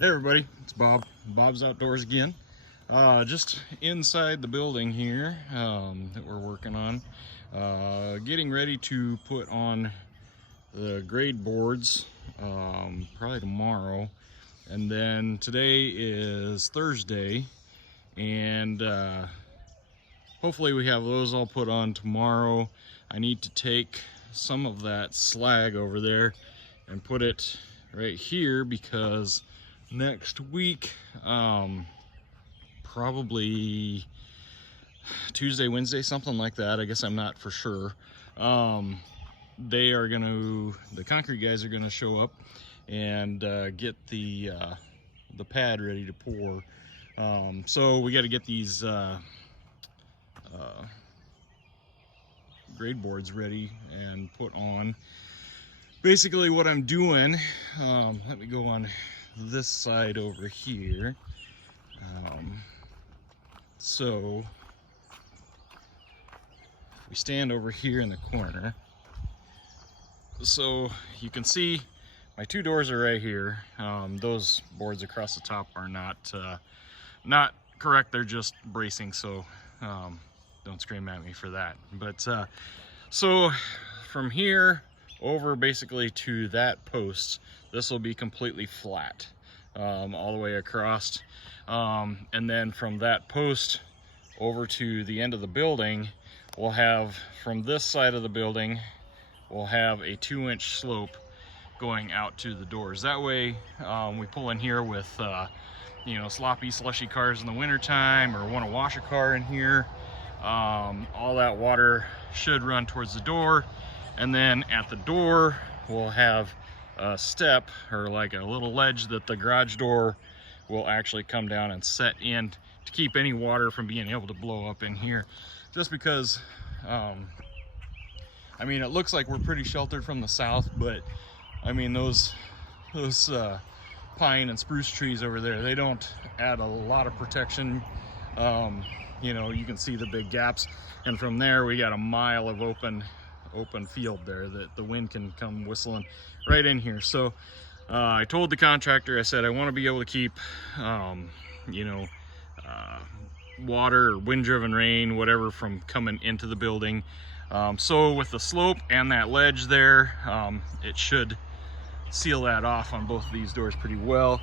Hey everybody, it's Bob. Bob's Outdoors again. Just inside the building here that we're working on. Getting ready to put on the grade boards probably tomorrow. And then today is Thursday, and hopefully we have those all put on tomorrow. I need to take some of that slag over there and put it right here because next week, probably Tuesday, Wednesday, something like that. I guess I'm not for sure. The concrete guys are gonna show up and get the pad ready to pour. So we got to get these grade boards ready and put on. Basically what I'm doing, let me go on this side over here. So we stand over here in the corner, so you can see my two doors are right here. Those boards across the top are not correct, they're just bracing, so don't scream at me for that. But so from here over basically to that post, this will be completely flat all the way across, and then from that post over to the end of the building, we'll have, from this side of the building, we'll have a 2-inch slope going out to the doors. That way we pull in here with sloppy slushy cars in the winter time, or want to wash a car in here, all that water should run towards the door. And then at the door we'll have a step, or like a little ledge that the garage door will actually come down and set in to keep any water from being able to blow up in here. Just because I mean, it looks like we're pretty sheltered from the south, but I mean those pine and spruce trees over there, they don't add a lot of protection. You can see the big gaps, and from there we got a mile of open field there that the wind can come whistling right in here. So I told the contractor, I said I want to be able to keep water or wind-driven rain, whatever, from coming into the building. So with the slope and that ledge there, it should seal that off on both of these doors pretty well.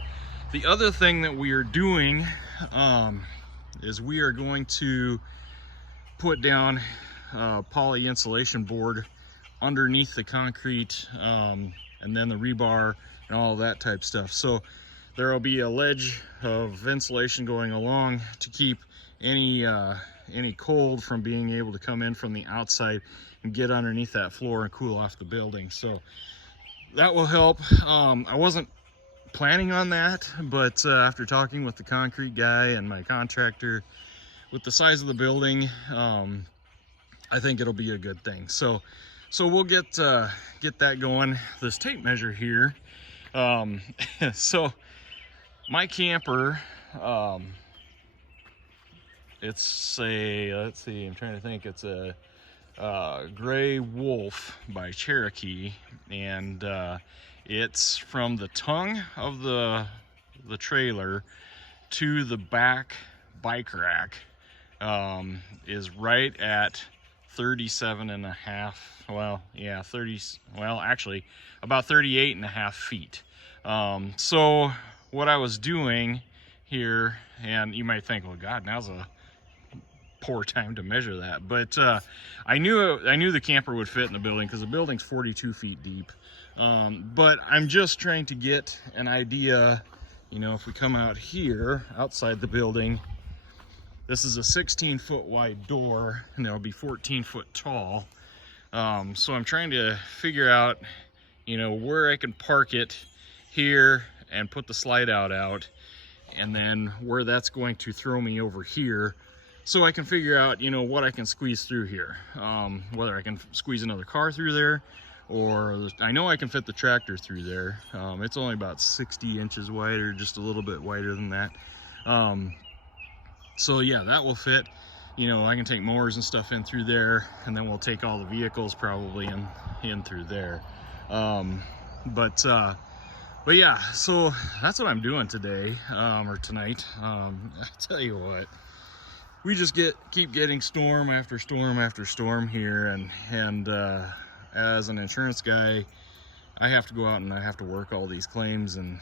The other thing that we are doing is we are going to put down poly insulation board underneath the concrete, and then the rebar and all that type stuff. So there will be a ledge of insulation going along to keep any cold from being able to come in from the outside and get underneath that floor and cool off the building. So that will help. I wasn't planning on that, but after talking with the concrete guy and my contractor, with the size of the building, I think it'll be a good thing. So we'll get that going. This tape measure here, so my camper, it's a, let's see, I'm trying to think, it's a Gray Wolf by Cherokee, and it's from the tongue of the trailer to the back bike rack, is right at 37 and a half, actually about 38 and a half feet. So what I was doing here, and you might think, well, God, now's a poor time to measure that, but I knew the camper would fit in the building because the building's 42 feet deep. But I'm just trying to get an idea, if we come out here outside the building, this is a 16-foot wide door, and it'll be 14 foot tall. So I'm trying to figure out, where I can park it here and put the slide out, and then where that's going to throw me over here, so I can figure out, what I can squeeze through here. Whether I can squeeze another car through there, or I know I can fit the tractor through there. It's only about 60 inches wide, or just a little bit wider than that. So yeah, that will fit. I can take mowers and stuff in through there, and then we'll take all the vehicles probably in through there. But But yeah, so that's what I'm doing today, or tonight. I tell you what, we just keep getting storm after storm after storm here, and as an insurance guy, I have to go out and I have to work all these claims, and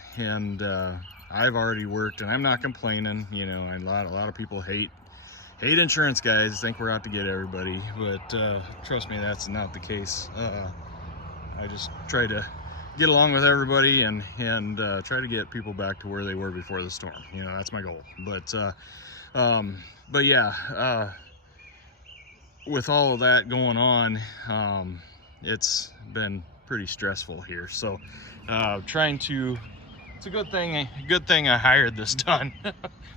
I've already worked, and I'm not complaining. You know, a lot of people hate insurance guys, think we're out to get everybody, but trust me, that's not the case. I just try to get along with everybody and try to get people back to where they were before the storm. You know, that's my goal. But yeah, with all of that going on, it's been pretty stressful here. So trying to, it's a good thing I hired this done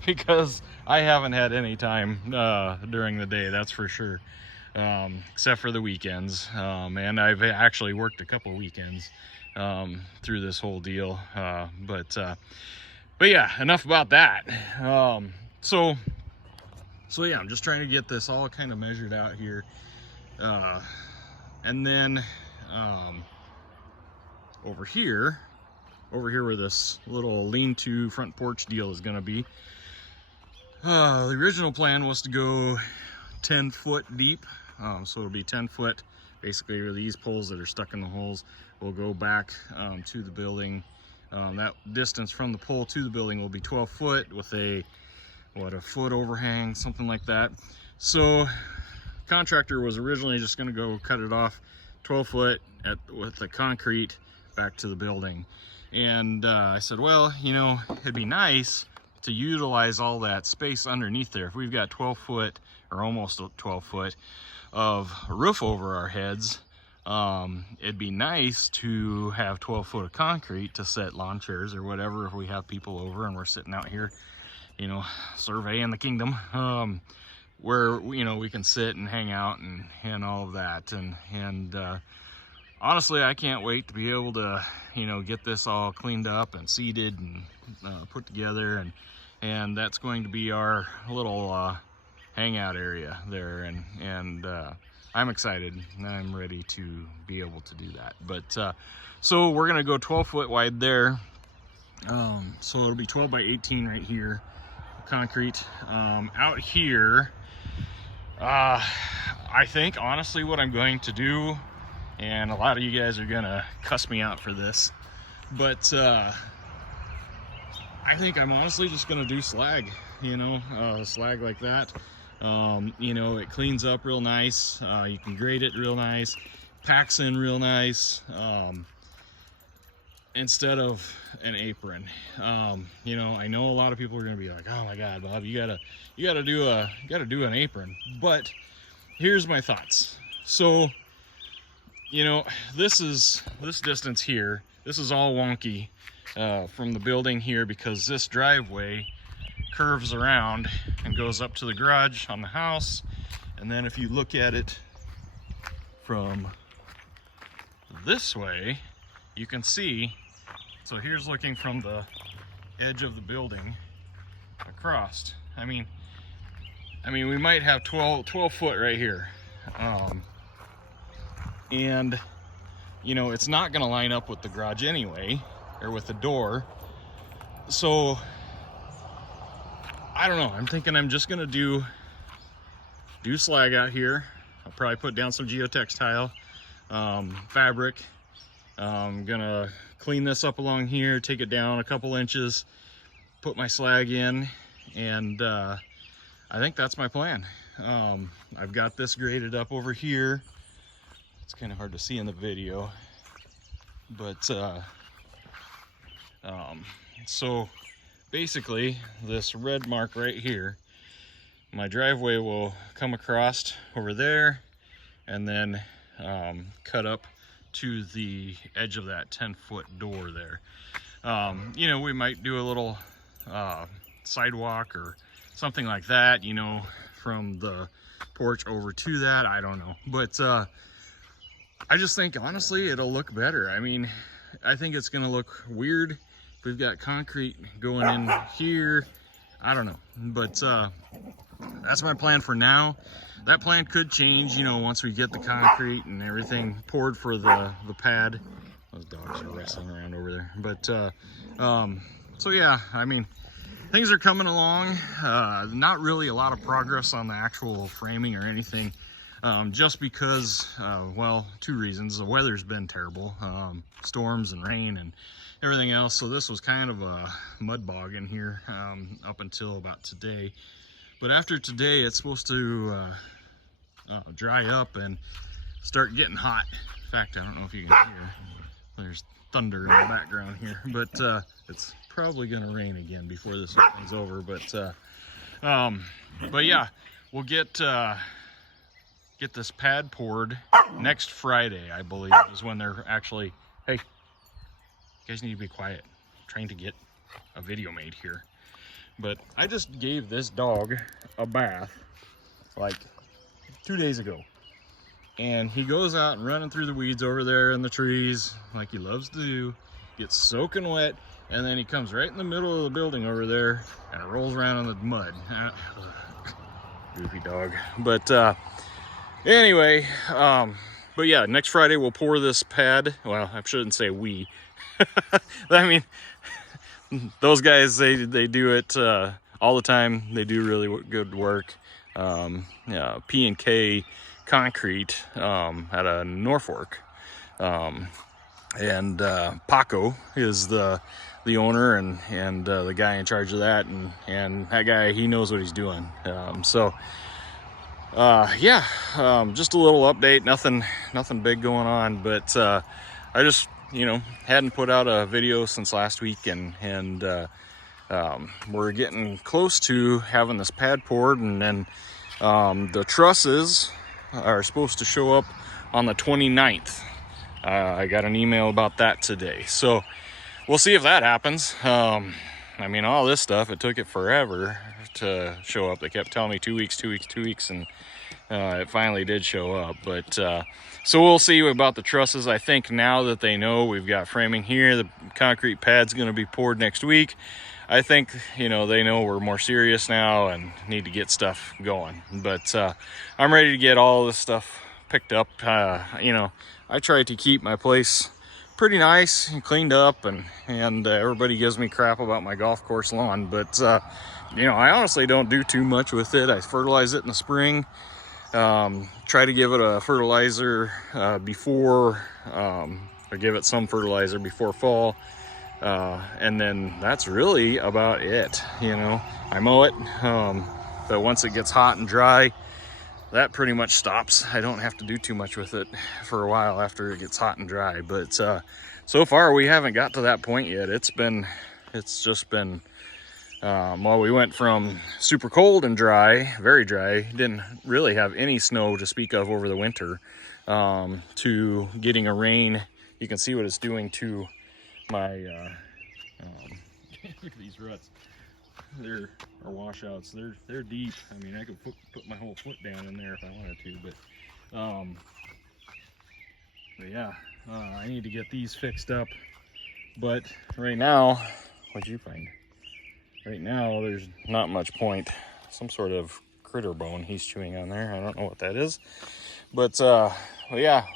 because I haven't had any time during the day, that's for sure, except for the weekends, and I've actually worked a couple of weekends through this whole deal, but yeah, enough about that. So yeah, I'm just trying to get this all kind of measured out here, and then over here where this little lean-to front porch deal is going to be, the original plan was to go 10 foot deep, so it'll be 10 foot basically, where these poles that are stuck in the holes will go back to the building. That distance from the pole to the building will be 12 foot with a foot overhang, something like that. So contractor was originally just going to go cut it off 12 foot with the concrete back to the building, and I said, well, you know, it'd be nice to utilize all that space underneath there. If we've got 12 foot or almost 12 foot of roof over our heads, it'd be nice to have 12 foot of concrete to set lawn chairs or whatever if we have people over and we're sitting out here, you know, surveying the kingdom, where, you know, we can sit and hang out and all of that. And honestly, I can't wait to be able to, you know, get this all cleaned up and seeded and put together, and that's going to be our little hangout area there, and I'm excited and I'm ready to be able to do that. But so we're gonna go 12 foot wide there, so it'll be 12 by 18 right here, concrete. Out here, I think honestly what I'm going to do, and a lot of you guys are gonna cuss me out for this, but I think I'm honestly just gonna do slag, you know, slag like that. You know, it cleans up real nice, you can grate it real nice, packs in real nice, instead of an apron. You know, I know a lot of people are gonna be like, oh my god, Bob, you gotta do an apron, but here's my thoughts. So, you know, this distance here, this is all wonky from the building here because this driveway curves around and goes up to the garage on the house. And then if you look at it from this way, you can see, so here's looking from the edge of the building across. I mean we might have 12 foot right here. And you know, it's not going to line up with the garage anyway, or with the door. So I don't know, I'm thinking I'm just going to do slag out here. I'll probably put down some geotextile fabric. I'm gonna clean this up along here, take it down a couple inches, put my slag in, and I think that's my plan. I've got this graded up over here. It's kind of hard to see in the video, but so basically this red mark right here, my driveway will come across over there and then cut up to the edge of that 10-foot door there. You know, we might do a little sidewalk or something like that, you know, from the porch over to that. I don't know, but I just think honestly it'll look better. I mean, I think it's gonna look weird if we've got concrete going in here. I don't know, but that's my plan for now. That plan could change, you know, once we get the concrete and everything poured for the pad Those dogs are wrestling around over there. But so yeah, I mean, things are coming along. Not really a lot of progress on the actual framing or anything, just because, well, two reasons. The weather's been terrible, storms and rain and everything else. So this was kind of a mud bog in here up until about today. But after today, it's supposed to dry up and start getting hot. In fact, I don't know if you can hear. There's thunder in the background here, but it's probably going to rain again before this thing's over. But yeah, we'll get this pad poured next Friday, I believe, is when they're actually. Hey, you guys need to be quiet. I'm trying to get a video made here. But I just gave this dog a bath like 2 days ago. And he goes out and running through the weeds over there in the trees like he loves to do, gets soaking wet, and then he comes right in the middle of the building over there and rolls around in the mud. Goofy dog. But anyway, but yeah, next Friday we'll pour this pad. Well, I shouldn't say we. I mean, those guys, they do it all the time. They do really good work. Yeah, P&K Concrete out of Norfolk, and Paco is the owner and the guy in charge of that, and that guy, he knows what he's doing. So yeah, just a little update, nothing big going on, but I just, you know, hadn't put out a video since last week, and we're getting close to having this pad poured, and then the trusses are supposed to show up on the 29th. I got an email about that today, so we'll see if that happens. I mean, all this stuff, it took it forever to show up. They kept telling me 2 weeks, and it finally did show up. But so we'll see about the trusses. I think now that they know we've got framing here, the concrete pad's going to be poured next week, I think, you know, they know we're more serious now and need to get stuff going. But I'm ready to get all this stuff picked up. You know, I try to keep my place pretty nice and cleaned up, and everybody gives me crap about my golf course lawn, but you know, I honestly don't do too much with it. I fertilize it in the spring, try to give it a fertilizer before, or give it some fertilizer before fall. And then that's really about it. You know, I mow it, but once it gets hot and dry, that pretty much stops. I don't have to do too much with it for a while after it gets hot and dry. But so far we haven't got to that point yet. It's just been, well, we went from super cold and dry, very dry, didn't really have any snow to speak of over the winter, to getting a rain. You can see what it's doing to my look at these ruts. They're washouts. They're deep. I mean, I could put my whole foot down in there if I wanted to, but yeah, I need to get these fixed up. But right now, what'd you find? Right now, there's not much point. Some sort of critter bone he's chewing on there. I don't know what that is, but well, yeah.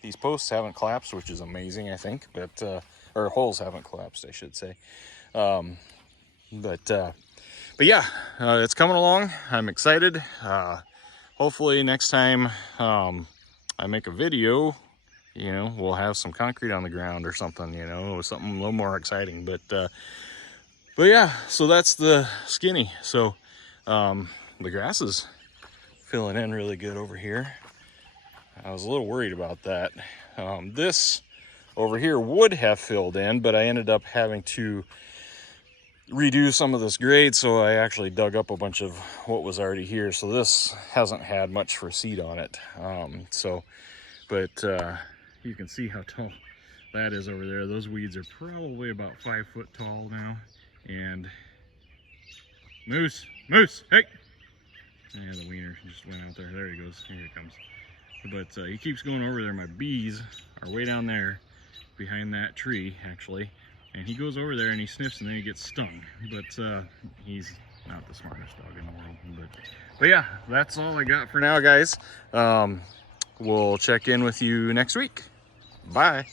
These posts haven't collapsed, which is amazing, I think, but or holes haven't collapsed, I should say. But yeah, it's coming along. I'm excited. Hopefully next time I make a video, you know, we'll have some concrete on the ground or something, you know, something a little more exciting. But yeah, so that's the skinny. So the grass is filling in really good over here. I was a little worried about that. This over here would have filled in, but I ended up having to redo some of this grade, so I actually dug up a bunch of what was already here. So this hasn't had much for seed on it. But you can see how tall that is over there. Those weeds are probably about 5 foot tall now. And Moose, hey! Yeah, the wiener just went out there. There he goes. Here he comes. But he keeps going over there. My bees are way down there behind that tree, actually. And he goes over there and he sniffs and then he gets stung. But he's not the smartest dog in the world. But yeah, that's all I got for now, guys. We'll check in with you next week. Bye.